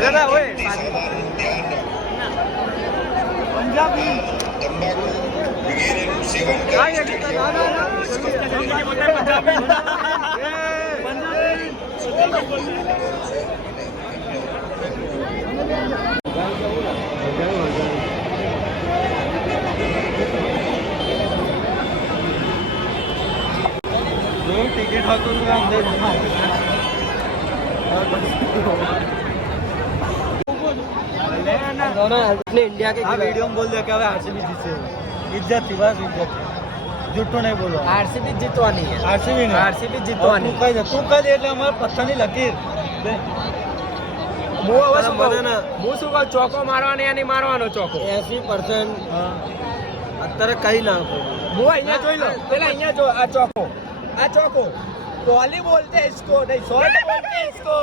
સાદા ના હોય પંજાબી टिकट होतो इंडिया के वीडियो में बोल दे कि आरसीबी जीते इज्जत थी बस इज्जत झूठो नहीं बोलो આરસીબી જીતવાની છે આરસીબી ને આરસીબી જીતવાની તું કહી એટલે અમારે પથ્થરની લકીર હું હવે શું કહું હું શું કહું ચોકો મારવાનો યા નહીં મારવાનો ચોકો 80% અત્યારે કઈ ના હું અહીંયા જોઈ લો પેલા અહીંયા જો આ ચોકો કોહલી બોલતે इसको नहीं शॉट बोलते इसको